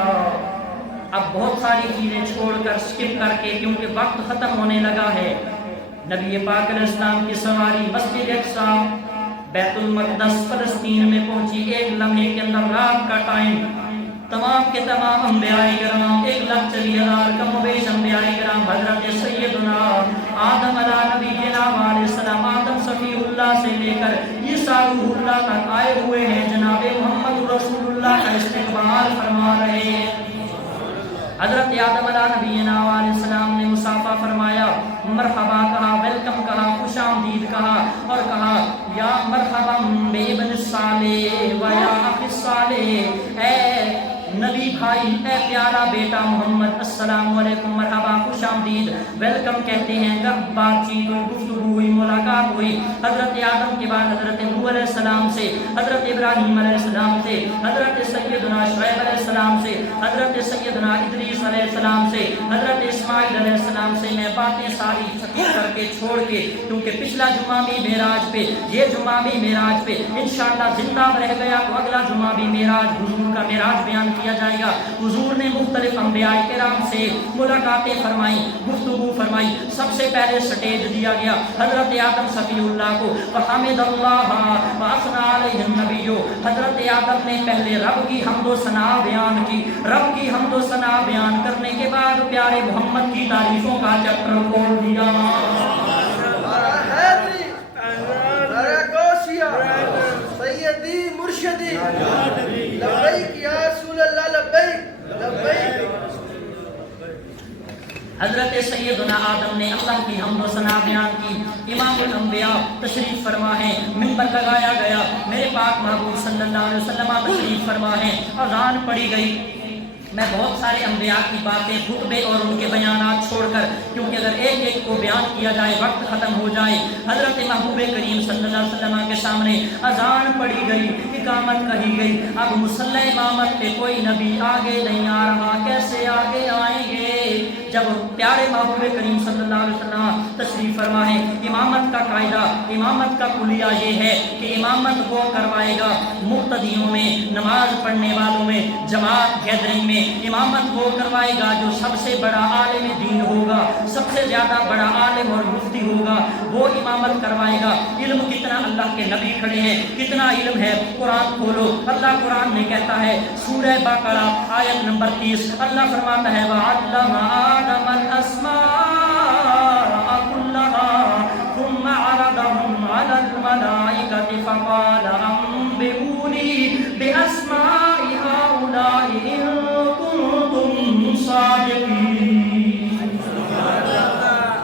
اب بہت ساری چیزیں چھوڑ کر، سکپ کر کے، کیونکہ وقت ختم ہونے لگا ہے، نبی پاک علیہ السلام کی سواری مسجد اقصیٰ، بیت المقدس فلسطین میں پہنچی۔ ایک لمحے کے اندر رات کا ٹائم، تمام کے تمام انبیاء کرام، 1,40,000 کم و بیش انبیاء کرام، حضرت سیدنا آدم علیہ نبی علیہ السلام، آدم صفی اللہ سے لے کر عیسیٰ روح اللہ تک آئے ہوئے ہیں، جناب محمد رسول اللہ کا استقبال فرما رہے ہیں۔ حضرت آدم علیہ نبی علیہ السلام نے مصافحہ فرمایا، مرحبا کہا، ویلکم کہا، خوش آمدید کہا، اور کہا یا مرحبا بابن الصالح و یا اخ الصالح، اے نبی بھائی، اے پیارا بیٹا محمد، السلام علیکم، مرحبا، خوش آمدید، ویلکم کہتے ہیں۔ جب بات چیت ہوئی، گفتگو ہوئی، ملاقات ہوئی، حضرت آدم کے بعد حضرت نوح علیہ السلام سے، حضرت ابراہیم علیہ السلام سے، حضرت سیدنا شعیب علیہ السلام سے، حضرت سیدنا ادریس علیہ السلام سے، حضرت اسماعیل علیہ السلام سے میں باتیں ساری ختم کر کے چھوڑ کے، کیونکہ پچھلا جمعہ بھی معراج پہ، یہ جمعہ بھی معراج پہ، انشاءاللہ زندہ رہ گیا تو اگلا جمعہ بھی معراج، حضور کا معراج بیان کیا جائے گا۔ حضور نے مختلف انبیاء کرام سے ملاقاتیں فرمائیں، گفتگو فرمائی۔ سب سے پہلے سٹیج دیا گیا حضرت آدم صفی اللہ کو، وحمد اللہ واثنى علیہ النبی، حضرت آدم نے پہلے رب کی حمد و ثنا بیان کی۔ رب کی حمد و ثنا بیان کرنے کے بعد پیارے محمد کی تعریفوں کا چیپٹر کھول دیا۔ سیدی مرشدی لبیک یا رسول اللہ، لبیک لبیک۔ حضرت سیدنا آدم نے اللہ کی حمد و ثنا بیان کی، امام الانبیاء تشریف فرما ہے، منبر لگایا گیا، میرے پاک محبوب صلی اللہ علیہ وسلم تشریف فرما ہے، اذان پڑھی گئی۔ میں بہت سارے انبیاء کی باتیں، خطبے اور ان کے بیانات چھوڑ کر، کیونکہ اگر ایک ایک کو بیان کیا جائے وقت ختم ہو جائے، حضرت محبوب کریم صلی اللہ علیہ وسلم کے سامنے اذان پڑھی گئی، اقامت کہی گئی، اب مصلی امامت پہ کوئی نبی آگے نہیں آ رہا، کیسے آگے آئیں گے؟ جب پیارے محبوب کریم صلی اللہ علیہ وسلم تشریف فرما ہے، امامت کا قاعدہ، امامت کا کلیہ یہ ہے کہ امامت وہ کروائے گا مقتدیوں میں، نماز پڑھنے والوں میں، جماعت گیدرنگ میں، امامت وہ کروائے گا جو سب سے بڑا عالم دین ہوگا، سب سے زیادہ بڑا عالم اور مفتی ہوگا، وہ امامت کروائے گا۔ علم کتنا اللہ کے نبی کھڑے ہیں، کتنا علم ہے، قرآن کھولو، اللہ قرآن میں کہتا ہے سورہ بقرہ آیت نمبر 30، اللہ فرماتا ہے وَعَلَّمَ آدَمَ الْأَسْمَاءَ كُلَّهَا ثُمَّ عَرَضَهُمْ عَلَى الْمَلَائِكَةِ فَقَالَ أَنبِئُونِي بِأَسْمَاءِ هَؤُلَاءِ إِن كُنتُمْ صَادِقِينَ۔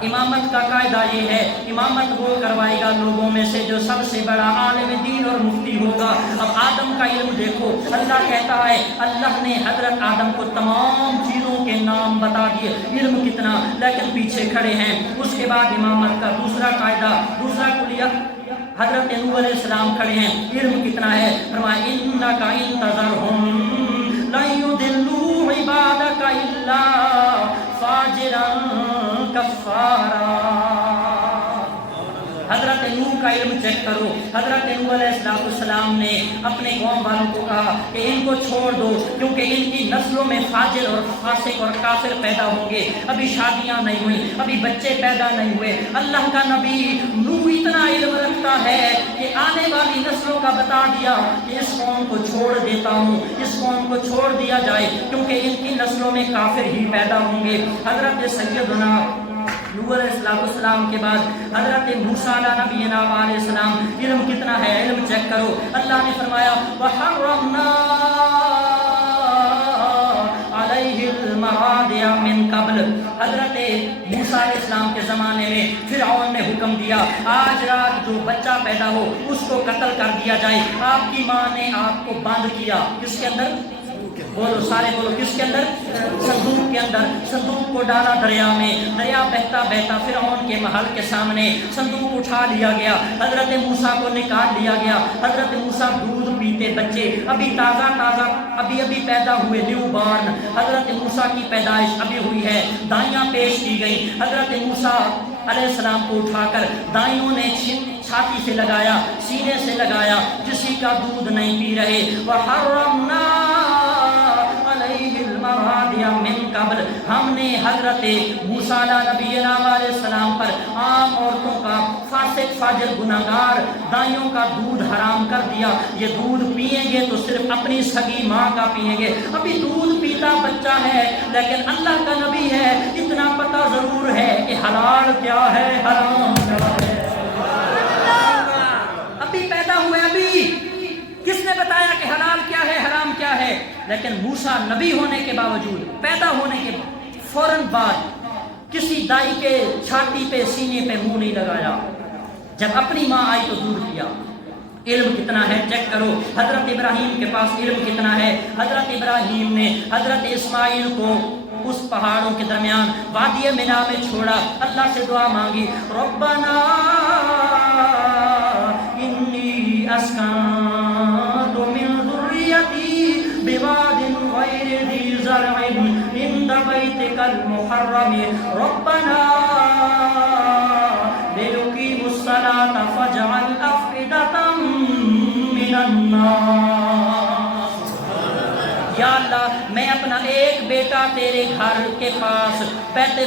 امامت کا قاعدہ یہ ہے، امامت وہ کروائے گا لوگوں میں سے جو سب سے بڑا عالم دین اور مفتی ہوگا۔ اب آدم کا علم دیکھو، اللہ کہتا ہے اللہ نے حضرت آدم کو تمام چیزوں کے نام بتا دیے، علم کتنا، لیکن پیچھے کھڑے ہیں۔ اس کے بعد امامت کا دوسرا قاعدہ، دوسرا کلیہ، حضرت نوح علیہ السلام کھڑے ہیں، علم کتنا ہے، فرمایا انک ان تذرہم لن یضلوا عبادک الا فاجرا کفارا۔ حضرت نوح کا علم چیک کرو، حضرت نوح علیہ السلام نے اپنے قوم والوں کو کہا کہ ان کو چھوڑ دو کیونکہ ان کی نسلوں میں فاجر اور فاسق اور کافر پیدا ہوں گے، ابھی شادیاں نہیں ہوئی، ابھی بچے پیدا نہیں ہوئے۔ اللہ کا نبی نوح اتنا علم رکھتا ہے کہ آنے والی نسلوں کا بتا دیا کہ اس قوم کو چھوڑ دیتا ہوں، اس قوم کو چھوڑ دیا جائے کیونکہ ان کی نسلوں میں کافر ہی پیدا ہوں گے۔ حضرت سیدنا نوح علیہ السلام کے بعد حضرت موسیٰ نبینا علیہ السلام، علم کتنا ہے، علم چیک کرو، اللہ نے فرمایا وَحَرَّمْنَا عَلَيْهِ الْمَرَادِعَ مِن قَبْلِ۔ حضرت موسیٰ علیہ السلام کے زمانے میں فرعون نے حکم دیا آج رات جو بچہ پیدا ہو اس کو قتل کر دیا جائے۔ آپ کی ماں نے آپ کو بند کیا کس کے اندر؟ بولو سارے بولو، کس کے اندر؟ صندوق کے اندر۔ صندوق کو ڈالا دریا میں، دریا بہتا بہتا فرعون کے محل کے سامنے صندوق اٹھا لیا گیا، حضرت موسیٰ کو نکال لیا گیا۔ حضرت موسیٰ دودھ پیتے بچے، ابھی تازہ تازہ ابھی پیدا ہوئے، نیو بارن، حضرت موسیٰ کی پیدائش ابھی ہوئی ہے، دائیاں پیش کی گئی۔ حضرت موسیٰ علیہ السلام کو اٹھا کر دائیوں نے چھاتی سے لگایا، سینے سے لگایا، کسی کا دودھ نہیں پی رہے۔ وَحَرَّمْنَا عَلَيْهِ الْمَرَادِعَ مِن قَبْلِ، ہم نے حضرت موسیٰ علیہ السلام پر عام عورتوں کا، فاسق فاجر گناہگار دائیوں کا دودھ حرام کر دیا۔ یہ دودھ پئیں گے تو صرف اپنی سگی ماں کا پئیں گے، ابھی دودھ پیتا بچہ ہے لیکن اللہ کا نبی ہے، اتنا پتہ ضرور ہے کہ حلال کیا ہے، حرام کیا ہے۔ ابھی پیدا ہوئے، ابھی کس نے بتایا کہ حلال کیا ہے حرام کیا ہے؟ لیکن موسیٰ نبی ہونے کے باوجود، پیدا ہونے کے فوراً بعد کسی دائی کے چھاتی پہ، سینے پہ منہ نہیں لگایا، جب اپنی ماں آئی تو دور کیا۔ علم کتنا ہے چیک کرو، حضرت ابراہیم کے پاس علم کتنا ہے۔ حضرت ابراہیم نے حضرت اسماعیل کو اس پہاڑوں کے درمیان وادی منا میں چھوڑا، اللہ سے دعا مانگی ربنا انی اسکنت من ذریتی بواد غیر ذی زرع عند بیتک المحرم ربنا لیقیموا الصلاة فاجعل افئدة من الناس۔ یا اللہ میں اپنا ایک بیٹا تیرے گھر کے پاس بیت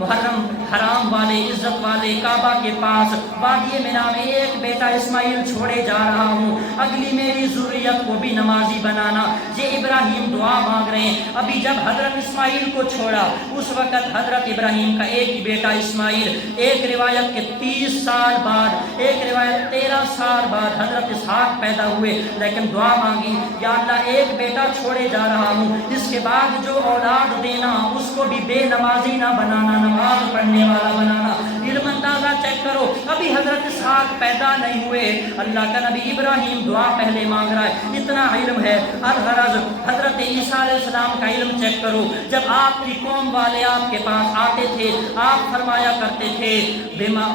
محرم حرام والے عزت والے کعبہ کے پاس وادی مینا میں ایک بیٹا اسماعیل چھوڑے جا رہا ہوں، اگلی میری ذریت کو بھی نمازی بنانا۔ یہ ابراہیم دعا مانگ رہے ہیں۔ ابھی جب حضرت اسماعیل کو چھوڑا اس وقت حضرت ابراہیم کا ایک ہی بیٹا اسماعیل، ایک روایت کے 30 سال بعد، ایک روایت 13 سال بعد حضرت اسحاق پیدا ہوئے، لیکن دعا مانگی یا اللہ ایک بیٹا چھوڑے جا رہا ہوں، اس کے بعد جو اولاد دینا اس کو بھی بے نمازی نہ بنانا، نماز پڑھنے والا بنانا۔ علم اندازہ چیک کرو، ابھی حضرت اسحاق پیدا نہیں ہوئے، اللہ کا نبی ابراہیم دعا پہلے مانگ رہا ہے، اتنا علم ہے۔ الغرض حضرت عیسیٰ علیہ السلام کا علم چیک کرو، جب آپ کی قوم والے آپ کے پاس آتے تھے آپ فرمایا کرتے تھے بما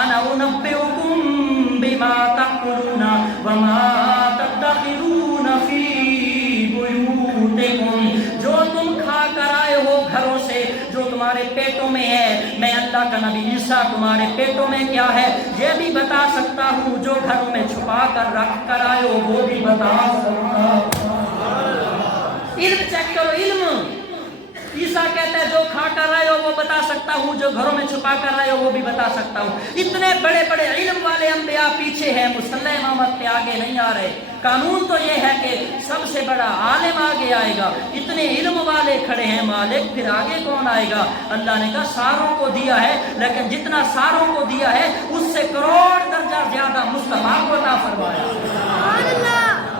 انا انبئکم بما تأکلون وما تدخرون فی بیوتکم، جو تم کھا کر آئے ہو گھروں سے، جو تمہارے پیٹوں میں ہے، میں اللہ کا نبی عیسیٰ تمہارے پیٹوں میں کیا ہے یہ بھی بتا سکتا ہوں، جو گھروں میں چھپا کر رکھ کر آئے ہو وہ بھی بتا سکتا ہوں۔ علم چیک کرو، علم۔ عیسیٰ کہتا ہے جو کھا کر رہے ہو وہ بتا سکتا ہوں، جو گھروں میں چھپا کر رہے ہو وہ بھی بتا سکتا ہوں۔ اتنے بڑے بڑے علم والے انبیاء پیچھے ہیں، مصلی امامت پہ آگے نہیں آ رہے۔ قانون تو یہ ہے کہ سب سے بڑا عالم آگے آئے گا، اتنے علم والے کھڑے ہیں مالک، پھر آگے کون آئے گا؟ اللہ نے کہا ساروں کو دیا ہے، لیکن جتنا ساروں کو دیا ہے اس سے کروڑ درجہ زیادہ مصطفیٰ کو عطا فرمایا۔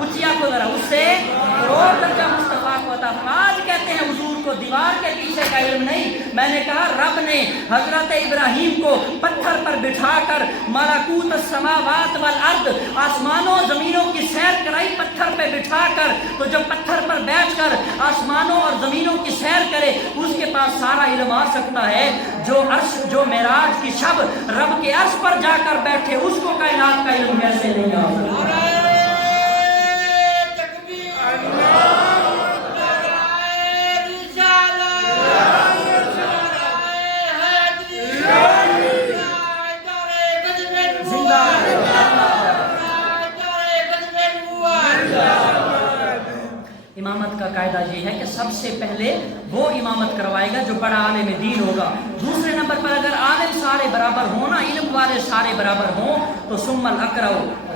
اچیا کو ذرا، اس سے کروڑ درجہ مصطفیٰ کو عطا فرمایا۔ آج کہتے ہیں حضور کو دیوار کے پیچھے کا علم نہیں، میں نے کہا رب نے حضرت ابراہیم کو پتھر پر بٹھا کر ملکوت السماوات والارض، آسمانوں زمینوں کی سیر کرائی پتھر پہ بٹھا کر، تو جب پتھر پر بیٹھ کر آسمانوں اور زمینوں کی سیر کرے اس کے پاس سارا علم آ سکتا ہے۔ جو عرش، جو معراج کی شب رب کے عرش پر جا کر بیٹھے اس کو کائنات کا علم کیسے نہیں آ سکتا؟ امامت کا قاعدہ یہ ہے کہ سب سے پہلے وہ امامت کروائے گا جو بڑا عالم دین ہوگا۔ دوسرے نمبر پر اگر عالم سارے برابر ہوں نا، علم والے سارے برابر ہوں، تو ثم الاقرأ،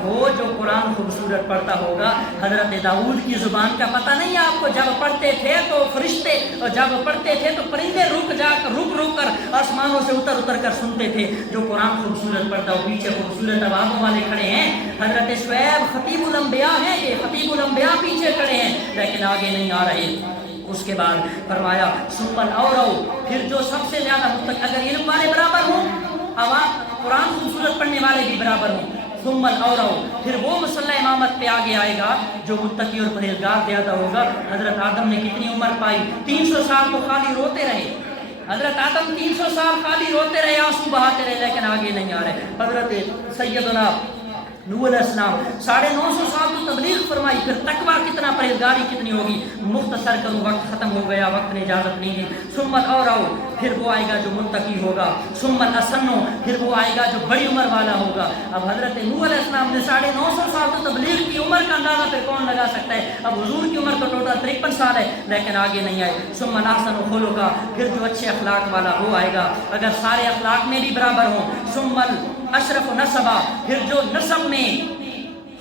وہ جو قرآن خوبصورت پڑھتا ہوگا۔ حضرت داؤد کی زبان کا پتہ نہیں آپ کو، جب پڑھتے تھے تو فرشتے، اور جب پڑھتے تھے تو پرندے رک کر آسمانوں سے اتر کر سنتے تھے۔ جو قرآن خوبصورت پڑھتا ہو، پیچھے خوبصورت آوازوں والے کھڑے ہیں، حضرت شعیب خطیب الانبیاء ہیں، یہ خطیب الانبیاء پیچھے کھڑے ہیں لیکن آگے نہیں آ رہے۔ اس کے بعد فرمایا ثم الاورؤ، پھر جو سب سے زیادہ متقی، اگر علم والے برابر ہوں، قرآن خوبصورت پڑھنے والے بھی برابر ہوں، ثم الاورؤ، پھر وہ مصلی امامت پہ آگے آئے گا جو متقی اور پرہیزگار زیادہ ہوگا۔ حضرت آدم نے کتنی عمر پائی؟ 300 سال تو خالی روتے رہے۔ حضرت آدم 300 سال خالی روتے رہے، آنسو بہاتے رہے، لیکن آگے نہیں آ رہے۔ حضرت سیدنا نوح علیہ السلام 950 سال تو تبلیغ فرمائی، پھر تقویٰ کتنا، پرہیزگاری کتنی ہوگی۔ مختصر کروں، وقت ختم ہو گیا، وقت نے اجازت نہیں دی۔ ثم الاورؤ، پھر وہ آئے گا جو متقی ہوگا۔ ثم الاسن، پھر وہ آئے گا جو بڑی عمر والا ہوگا۔ اب حضرت نوح علیہ السلام نے 950 سال تو تبلیغ کی عمر کا اندازہ پھر کون لگا سکتا ہے؟ اب حضور کی عمر تو ٹوٹل 53 سال ہے، لیکن آگے نہیں آئے۔ ثم الاحسن خلقا، پھر جو اچھے اخلاق والا وہ آئے گا، اگر سارے اخلاق میں بھی برابر ہوں۔ ثم الاشرف نسبا، پھر جو نسب میں،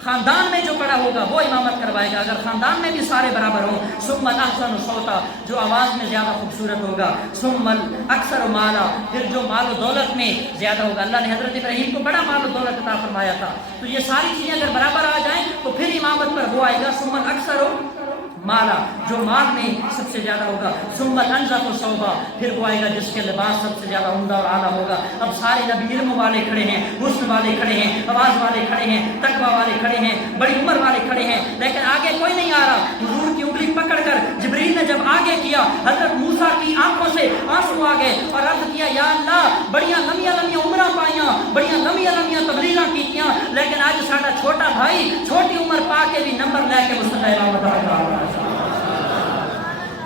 خاندان میں جو بڑا ہوگا وہ امامت کروائے گا، اگر خاندان میں بھی سارے برابر ہوں۔ ثم الاحسن صوتا، جو آواز میں زیادہ خوبصورت ہوگا۔ ثم الاکثر مالا، پھر جو مال و دولت میں زیادہ ہوگا۔ اللہ نے حضرت ابراہیم کو بڑا مال و دولت عطا فرمایا تھا، تو یہ ساری چیزیں اگر برابر آ جائیں تو پھر امامت پر وہ آئے گا ثم الاکثر مالا، جو مال میں سب سے زیادہ ہوگا۔ ثم الانظف صوبا، پھر وہ آئے گا جس کے لباس سب سے زیادہ عمدہ اور اعلیٰ ہوگا۔ اب سارے نبی علم والے کھڑے ہیں، حسن والے کھڑے ہیں، آواز والے کھڑے ہیں، تقویٰ والے کھڑے ہیں، بڑی عمر والے کھڑے ہیں، لیکن آگے کوئی نہیں آ رہا۔ حضور کی انگلی پکڑ کر جبریل نے جب آگے کیا، حضرت موسیٰ کی آنکھوں سے آنسو آ گئے اور عرض کیا یا اللہ بڑیاں لمبیاں عمریں پائیاں، بڑیاں لمبیاں تبلیغاں کیتیاں، لیکن آج ساڈا چھوٹا بھائی چھوٹی عمر پا کے بھی نمبر لے کے مصلی امامت۔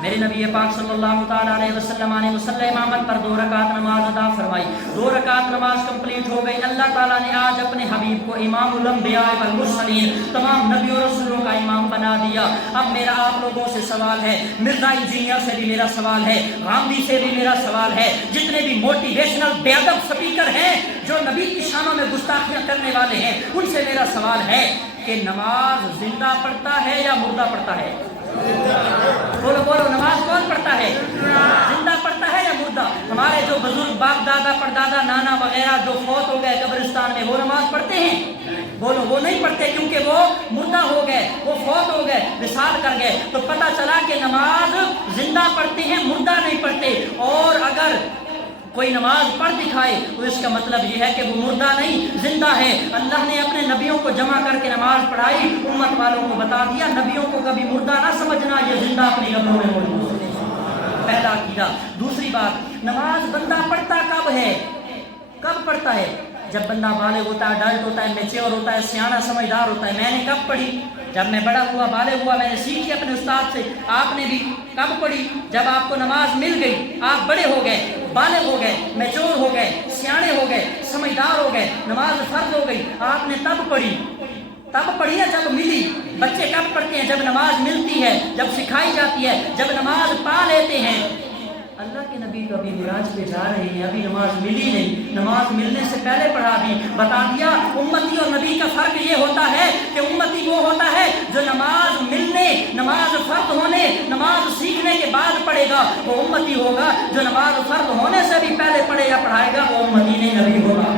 میرے نبی پاک صلی اللہ تعالیٰ علیہ وسلم نے مصلی امامت پر 2 رکعت نماز ادا فرمائی. 2 رکعت نماز کمپلیٹ ہو گئی. اللہ تعالیٰ نے آج اپنے حبیب کو امام الانبیاء والمرسلین تمام نبی اور رسولوں کا امام بنا دیا. اب میرا آپ لوگوں سے سوال ہے, مرزا انجینئر سے بھی میرا سوال ہے, غامدی سے بھی میرا سوال ہے, جتنے بھی موٹیویشنل بے ادب سپیکر ہیں جو نبی کی شانوں میں گستاخیاں کرنے والے ہیں, ان سے میرا سوال ہے کہ نماز زندہ پڑھتا ہے یا مردہ پڑھتا ہے؟ بولو بولو, نماز کون پڑھتا ہے؟ زندہ پڑھتا ہے یا مردہ؟ ہمارے جو بزرگ باپ دادا پردادا نانا وغیرہ جو فوت ہو گئے قبرستان میں, وہ نماز پڑھتے ہیں؟ بولو وہ نہیں پڑھتے, کیونکہ وہ مردہ ہو گئے, وہ فوت ہو گئے, وصال کر گئے. تو پتہ چلا کہ نماز زندہ پڑھتے ہیں, مردہ نہیں پڑھتے. اور اگر کوئی نماز پڑھ دکھائے تو اس کا مطلب یہ ہے کہ وہ مردہ نہیں زندہ ہے. اللہ نے اپنے نبیوں کو جمع کر کے نماز پڑھائی, امت والوں کو بتا دیا نبیوں کو کبھی مردہ نہ سمجھنا, یہ زندہ اپنی قبروں میں موجود ہے. پہلا عقیدہ. دوسری بات, نماز بندہ پڑھتا کب ہے؟ کب پڑھتا ہے؟ جب بندہ بالغ ہوتا ہے, اڈلٹ ہوتا ہے, میچور ہوتا ہے, سیاںا سمجھدار ہوتا ہے. میں نے کب پڑھی؟ جب میں بڑا ہوا, بالغ ہوا, میں نے سیکھی اپنے استاد سے. آپ نے بھی کب پڑھی؟ جب آپ کو نماز مل گئی, آپ بڑے ہو گئے, بالغ ہو گئے, میچور ہو گئے, سیانے ہو گئے, سمجھدار ہو گئے, نماز فرض ہو گئی, آپ نے تب پڑھی. تب پڑھی ہے جب ملی. بچے کب پڑھتے ہیں؟ جب نماز ملتی ہے, جب سکھائی جاتی ہے, جب نماز پا لیتے ہیں. اللہ کے نبی تو ابھی معراج پہ جا رہے ہیں, ابھی نماز ملی نہیں, نماز ملنے سے پہلے پڑھا دی, بتا دیا. امتی اور نبی کا فرق یہ ہوتا ہے کہ امتی وہ ہوتا ہے جو نماز ملنے, نماز فرض ہونے, نماز سیکھنے کے بعد پڑھے گا. وہ امتی ہوگا جو نماز فرض ہونے سے بھی پہلے پڑھے یا پڑھائے گا, وہ امتی نہیں نبی ہوگا,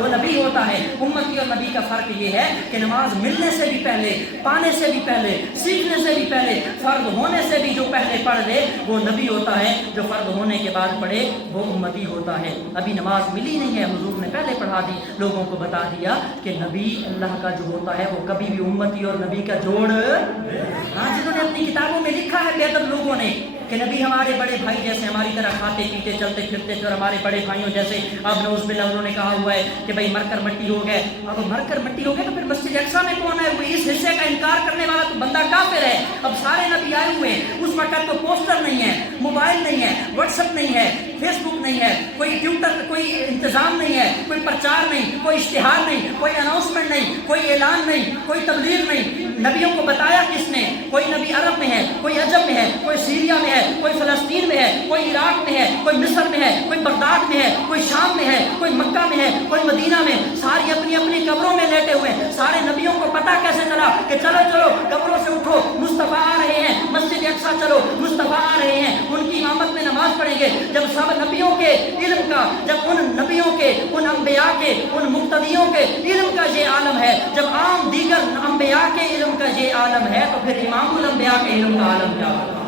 وہ نبی ہوتا ہے. امتی اور نبی کا فرق یہ ہے کہ نماز ملنے سے بھی پہلے, پانے سے بھی پہلے, سیکھنے سے بھی پہلے, فرض ہونے سے بھی جو پہلے پڑھ لے وہ نبی ہوتا ہے. جو فرض ہونے کے بعد پڑھے وہ امتی ہوتا ہے. ابھی نماز ملی نہیں ہے, حضور نے پہلے پڑھا دی, لوگوں کو بتا دیا کہ نبی اللہ کا جو ہوتا ہے وہ کبھی بھی امتی اور نبی کا جوڑ. ہاں, جنہوں نے اپنی کتابوں میں لکھا ہے بے ادب لوگوں نے کہ نبی ہمارے بڑے بھائی جیسے ہماری طرح کھاتے پیتے چلتے پھرتے تھے, اور ہمارے بڑے بھائیوں جیسے. اب نعوذ باللہ انہوں نے کہا ہوا ہے کہ بھائی مر کر مٹی ہو گئے. اب مر کر مٹی ہو گئے تو پھر مسجد اقصیٰ میں کون ہے؟ کوئی اس حصے کا انکار کرنے والا تو بندہ کافر ہے. اب سارے نبی آئے ہوئے ہیں, اس وقت تو پوسٹر نہیں ہے, موبائل نہیں ہے, واٹس ایپ نہیں ہے, فیس بک نہیں ہے, کوئی ٹویٹر, کوئی انتظام نہیں ہے, کوئی پرچار نہیں, کوئی اشتہار نہیں, کوئی اناؤنسمنٹ نہیں, کوئی اعلان نہیں, کوئی تبلیغ نہیں. نبیوں کو بتایا کس نے؟ کوئی نبی عرب میں ہے, کوئی عجم میں ہے, کوئی سیریا میں ہے, کوئی فلسطین میں ہے, کوئی عراق میں ہے, کوئی مصر میں ہے, کوئی بغداد میں ہے, کوئی شام میں ہے, کوئی مکہ میں ہے, کوئی مدینہ میں. ساری اپنی اپنی قبروں میں لیٹے ہوئے. سارے نبیوں کو پتا کیسے چلا کہ چلو چلو قبروں سے اٹھو, مصطفیٰ آ رہے ہیں, مسجد اقصیٰ چلو, مصطفیٰ آ رہے ہیں, ان کی امامت میں نماز پڑھیں گے. جب سب نبیوں کے علم کا, جب ان نبیوں کے, ان انبیاء کے, ان مقتدیوں کے علم کا یہ عالم ہے, جب عام دیگر انبیاء کے علم کا یہ عالم ہے, تو پھر امام الانبیاء کے علم کا عالم کیا ہوگا؟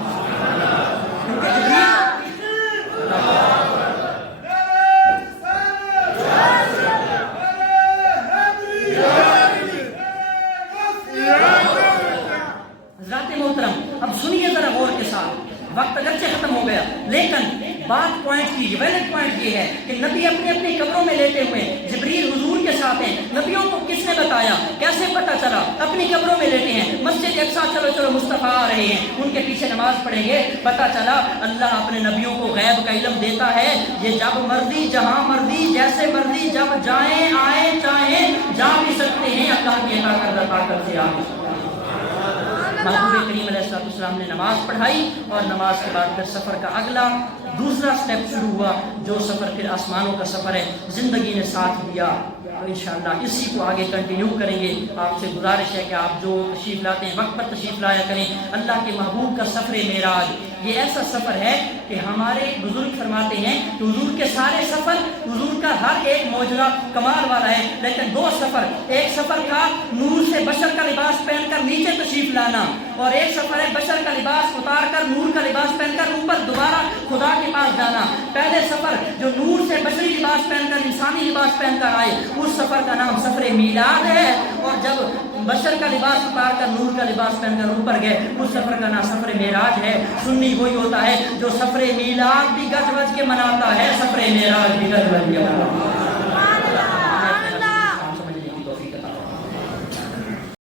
حضرات محترم, اب سنیے ذرا غور کے ساتھ. وقت اگرچہ ختم ہو گیا, لیکن بات پوائنٹ کی, ویلڈ پوائنٹ یہ ہے کہ نبی اپنی اپنی قبروں میں لیٹے ہوئے ہیں, جبریل حضور کے ساتھ ہیں. نبیوں کو کس نے بتایا؟ کیسے پتہ چلا؟ اپنی قبروں میں لیٹے ہیں, مسجد اقصیٰ چلو چلو مصطفیٰ آ رہے ہیں, ان کے پیچھے نماز پڑھیں گے. پتہ چلا اللہ اپنے نبیوں کو غیب کا علم دیتا ہے. یہ جب مرضی, جہاں مرضی, جیسے مرضی, جب جائیں آئیں چاہیں جا بھی سکتے ہیں, اللہ کی عطا کردہ طاقت سے آ بھی سکتے ہیں. محبوب کریم علیہ السلام نے نماز پڑھائی, اور نماز کے بعد پھر سفر کا اگلا دوسرا سٹیپ شروع ہوا, جو سفر پھر آسمانوں کا سفر ہے. زندگی نے ساتھ دیا, تو انشاءاللہ اسی کو آگے کنٹینیو کریں گے. آپ سے گزارش ہے کہ آپ جو تشریف لاتے ہیں وقت پر تشریف لایا کریں. اللہ کے محبوب کا سفر معراج یہ ایسا سفر ہے کہ ہمارے بزرگ فرماتے ہیں کہ حضور کے سارے سفر, حضور کا ہر ایک معجزہ کمال والا ہے, لیکن دو سفر, ایک سفر کا نور سے بشر کا لباس پہن کر نیچے تشریف لانا, اور ایک سفر ہے بشر کا لباس اتار کر نور کا لباس پہن کر اوپر دوبارہ خدا کے پاس جانا. پہلے سفر جو نور سے بشری لباس پہن کر انسانی لباس پہن کر آئے, اس سفر کا نام سفر میلاد ہے. اور جب بشر کا لباس اتار کر نور کا لباس پہن کر اوپر گئے, اس سفر کا نام سفر معراج ہے. سنی وہی ہوتا ہے جو سفر میلاد بھی گج وج کے مناتا ہے, سفر معراج بھی گج وج کے مناتا ہے.